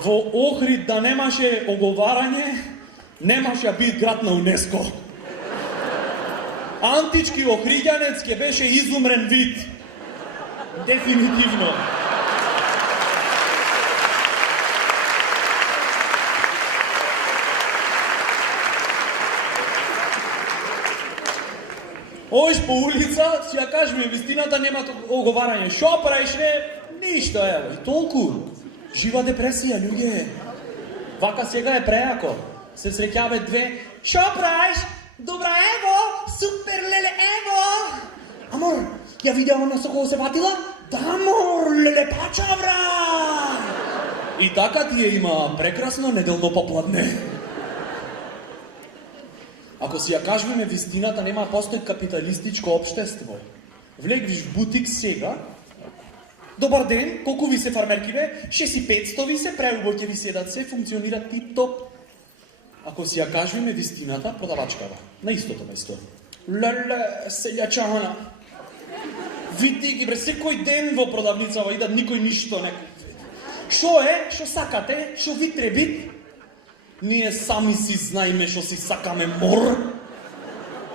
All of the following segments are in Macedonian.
Во Охрид да немаше оговарање, немаше бит град на УНЕСКО. Антички Охриѓанец ќе беше изумрен вид. Дефинитивно. Оиш по улица, си ја кажеме, вистината нема оговарање. Шо правиш, не? Ништо, ево, и толку. Жива депресија, луѓе. Вака сега е преако. Се среќаве две. Шо правиш? Добра, ево! Супер, леле, ево! Амор, ја видеа она со кого се ватила? Да, амор, леле, пачавра! И така тие има прекрасно неделно попладне. Ако си ја кажеме вистината, нема постои капиталистичко општество. Влегвиш в бутик сега, добар ден, колку ви се фармеркиве? 6500 ви се, преубо ќе ви седат се, функционира тип-топ. Ако си ја кажеме вистината, продавачкава, на истото место. Леле, селјачана. Види ги, бре, секој ден во продавницава идат, никој ништо не купи. Шо е? Шо сакате? Шо ви треби? Ние сами си знаеме шо си сакаме, мор.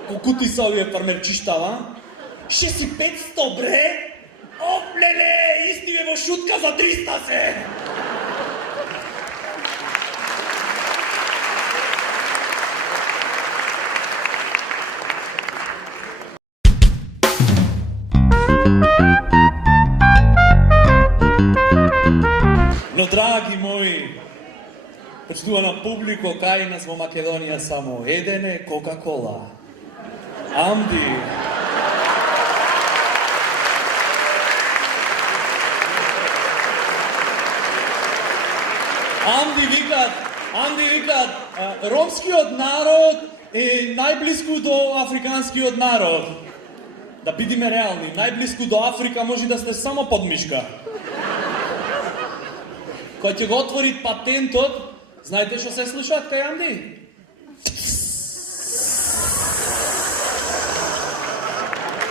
Колку ти са овие фармерчиштава? 6500, бре? Оп, леле, исти во шутка за 300 се! Но, драги мои, почитувана публико, кај нас во Македонија само еден е Кока-кола. Амди. Амди викат, ромскиот народ е најблиску до африканскиот народ. Да бидиме реални, најблиску до Африка може да сте само подмишка. Кој ќе го отвори патентот, знаете што се слушаат кај Амди?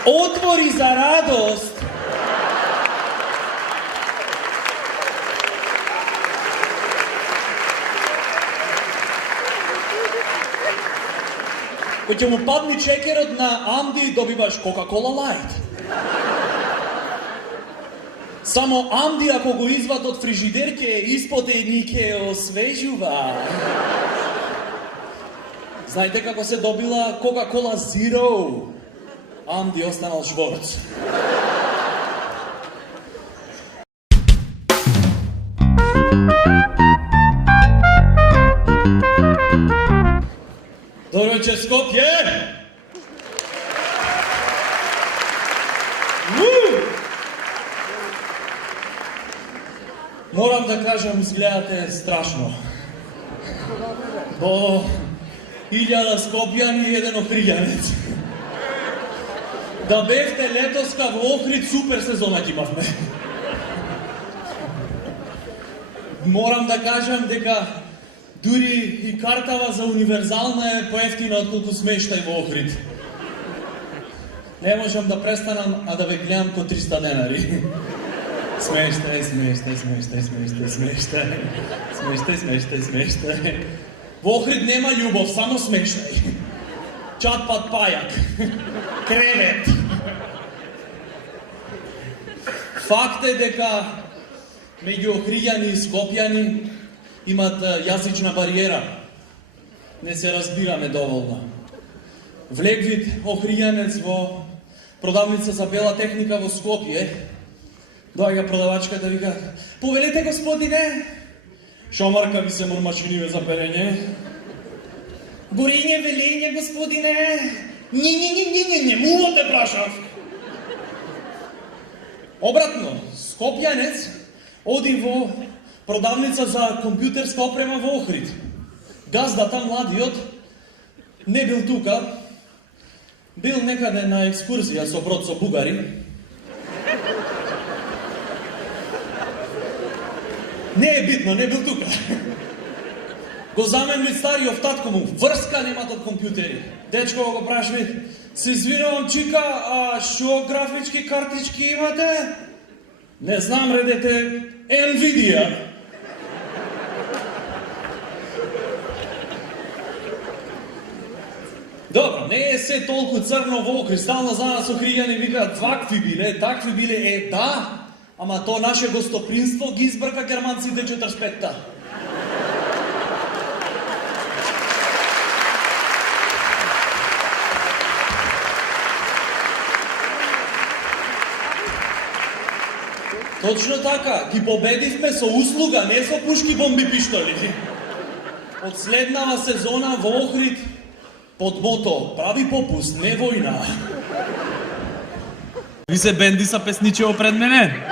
Отвори за радост. Кој ќе му падни чекерот на Амди, добиваш Кока-кола Лайт. Само Амди, ако го извад од фрижидерке, испод едни ќе освежува. Знаете како се добила Кока-кола Zero? Амди останал шворц. Добро вечер, Скопје! Морам да кажам, изгледате страшно. Бо 1000 Скопјани и еден Охриѓанец. Да бевте летоска во Охрид, супер сезона ќе имавме. Морам да кажам дека дури и картава за универзална е поевтина отколку смештај во Охрид. Не можам да престанам, а да ве гледам ко 300 денари. Смештај. Во Охрид нема љубов, само смештај. Чат пат пајак. Кревет. Факт е дека меѓу Охриѓани и Скопјани имат јазична бариера. Не се разбираме доволно. Влегвит Охриѓанец во продавница за бела техника во Скопје. Доаѓа продавачката вика: "Повелете, господине." "Шо марка ви се машиниве за пелење?" "Горење, велење, господине." Не, муло те прашав." Обратно, Скопјанец оди во продавница за компјутерска опрема во Охрид. Газдата, младиот, не бил тука, бил некаде на екскурзија со брод со бугари. Не е битно, не бил тука. Го заменли стариот татко му, врска немат од компјутери. Дечко го прашви: Се извинувам, чика, а що графички картички имате? Не знам, редете Nvidia. Добро, не е се толку црно во кристална зана со кријани викаат вакви биле, да, ама то наше гостопринство ги избрка германците 45-та. Точно така, ги победивме со услуга, не со пушки, бомби, пиштоли. Од следнава сезона во Охрид под мото прави попуст, не војна. Ви се бенди са песничево пред мене.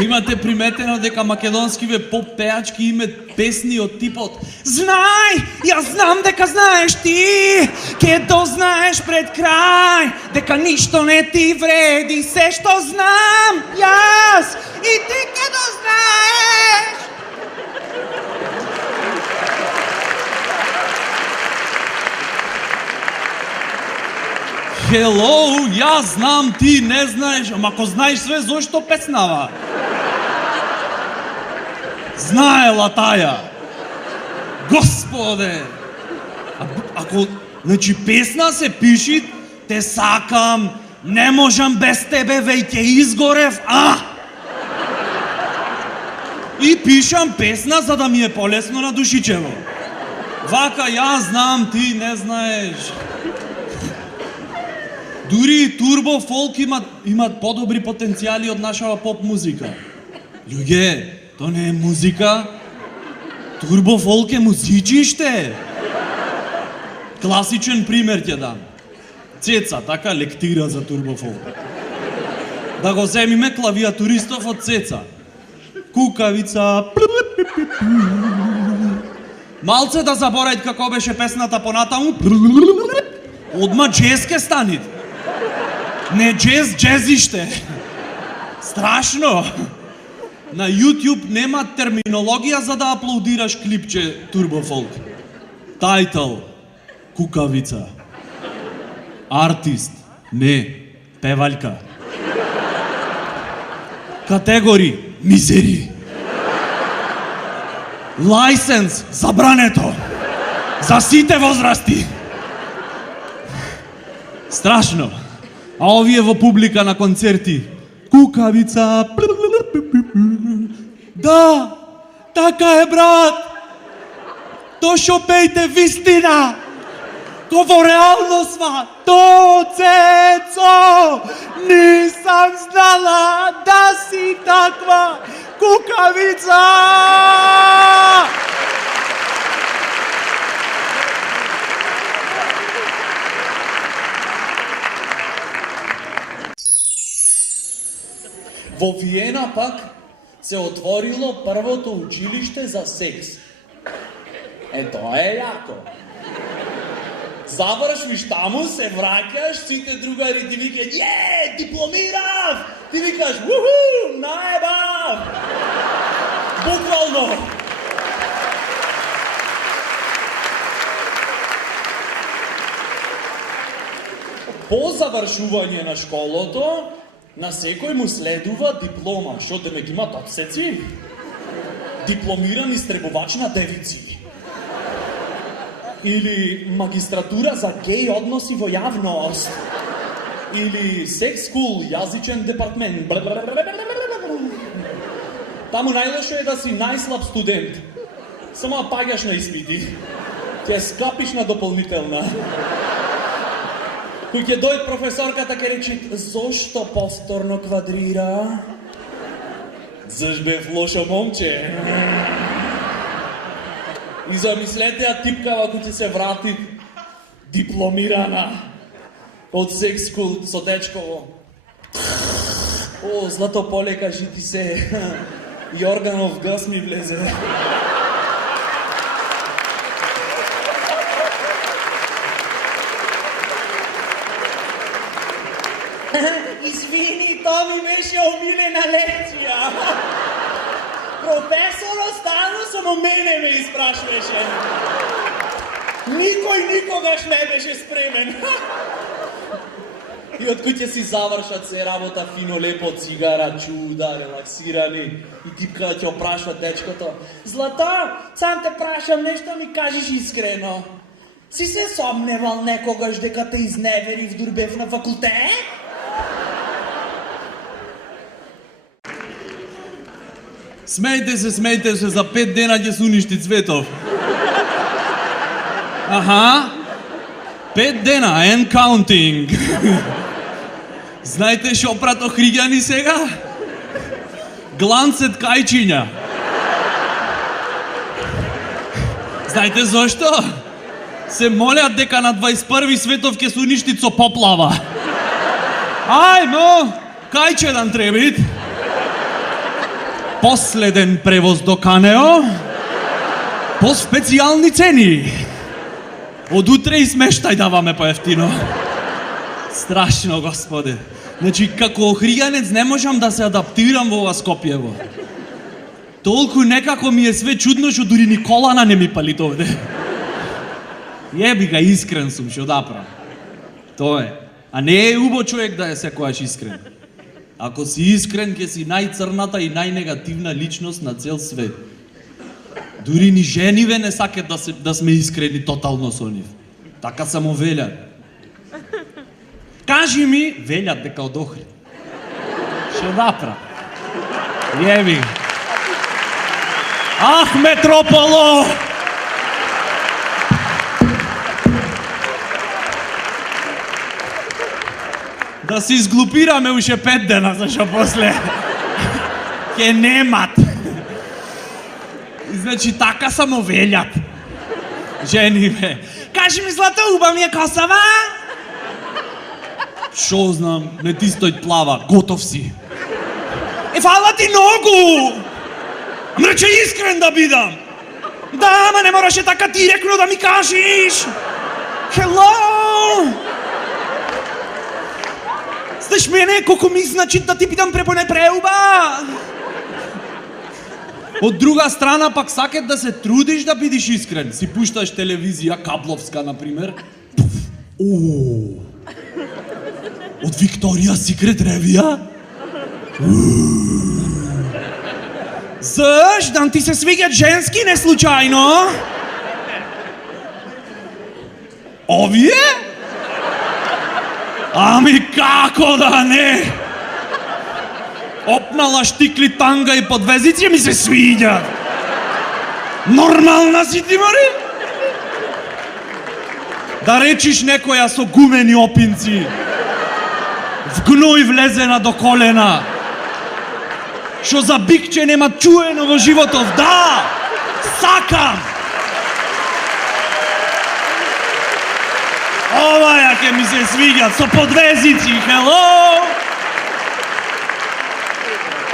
Имате приметено дека македонскиве поп пеачки имат песни од типот Знај, јас знам дека знаеш ти, ке дознаеш пред крај, дека ништо не ти вреди, се што знам јас и ти ке дознаеш. Hello, јас знам, ти не знаеш, ама ако знаеш све, зошто песнава? Знаела таја. Господе! Ако, значи, песна се пиши, те сакам, не можам без тебе, веќе изгорев, И пишам песна за да ми е полесно на душичево. Вака, јас знам, ти не знаеш. Дури и турбо фолк имат подобри потенцијали од нашава поп музика. Луѓе, то не е музика. Турбо фолк е музичиште. Класичен пример ќе дам. Цеца, така лектира за турбо фолк. Да го земиме клавиатуристов од Цеца. Кукавица. Малце да заборајат како беше песната понатаму. Одма джез ке станит. Не джез, джезиште. Страшно. На YouTube нема терминологија за да аплодираш клипче Турбо Фолк. Тајтл Кукавица. Артист не, певалјка. Категори мизери. Лајсенс забрането. За сите возрасти. Страшно. А овие во публика на концерти. Кукавица. Да, така е, брат. То шо пејте вистина. Ко во реалност ма. То, Цецо, нисам знала да си таква кукавица. Во Виена пак се отворило првото училиште за секс. Тоа е јако. Завршиш таму, се враќаш, сите другари ти викаат, дипломирав! Ти викаш, уху, наебав! Буквално. По завршување на школото, на секој му следува диплома, што демек имат отсеци. Дипломиран истребувач на девици. Или магистратура за геј односи во јавност. Или секс скул, јазичен департмент. Таму најлошо е да си најслаб студент. Само паѓаш на испити. Ќе скапиш на дополнителна. Кој ќе дојде професорката ќе рече, зошто повторно квадрира? Заш бев лошо момче? И замислете, а типкава кој ќе се врати дипломирана од секс скул со дечково. О, злато поле, кажи ти се, Јорганов газ ми влезе. Извини, тоа ми беше професоро стално само мене ме изпрашваше. Никой никогаш не беше спремен. И откуќа си завршат се работа фино, лепо, цигара, чуда, релаксирани. И типка да ќе опрашва дечкото. Злато, сам те прашам нешто, ми кажеш искрено. Си се сомневал некогаш дека те изневери в Дурбев на факултет? Смејте се, за 5 дена ќе се уништи Цветов. Аха, 5 дена, and counting. Знаете шо прато Хриѓани сега? Гланцет кајчиња. Знаете зошто? Се молят дека на 21 Светов ќе се уништи со поплава. Ајмо, кајче нам требит? Последен превоз до Канео, по специјални цени. Од утре и смештај даваме поевтино. Страшно, господе. Значи, како охријанец не можам да се адаптирам во ова Скопјево. Толку некако ми е све чудно, што дури ни колана не ми палит овде. Јеби га, искрен сум, што да правам. Тоа е. А не е убаво човек да е секојаш искрен. Ако си искрен, ќе си најцрната и најнегативна личност на цел свет. Дури ни жениве не сакат да сме искрени тотално со нив. Така само велят. Кажи ми, велят дека од Охрид. Што да правам? Јеби. Ах, Метрополо! Да се изглупираме уште 5 дена, зашто после ќе немат. Значи, така само велят. Жениве. Кажи ми, Злато, уба ми е косава? Шо знам, не ти стој плава, готов си. Фала ти ногу! Мрече искрен да бидам. Да, ама не мораше така директно да ми кажеш. Hello! Знаеш мене, колко ми значи да ти питам препоне преуба? Од друга страна пак сакат да се трудиш да бидиш искрен. Си пушташ телевизија, кабловска, например. Од Викторија Секрет Ревија? Зашто ти се свиѓат женски не случајно? Овие? Ами како да не? Опнала штикли, танга и подвезици ми се свиѓат. Нормална си ти, Мари? Да речиш некоја со гумени опинци, в гној влезена до колена, што за бикче нема чуено во животов. Да, сакам! Оваја ќе ми се свиѓат со подвезици, hello!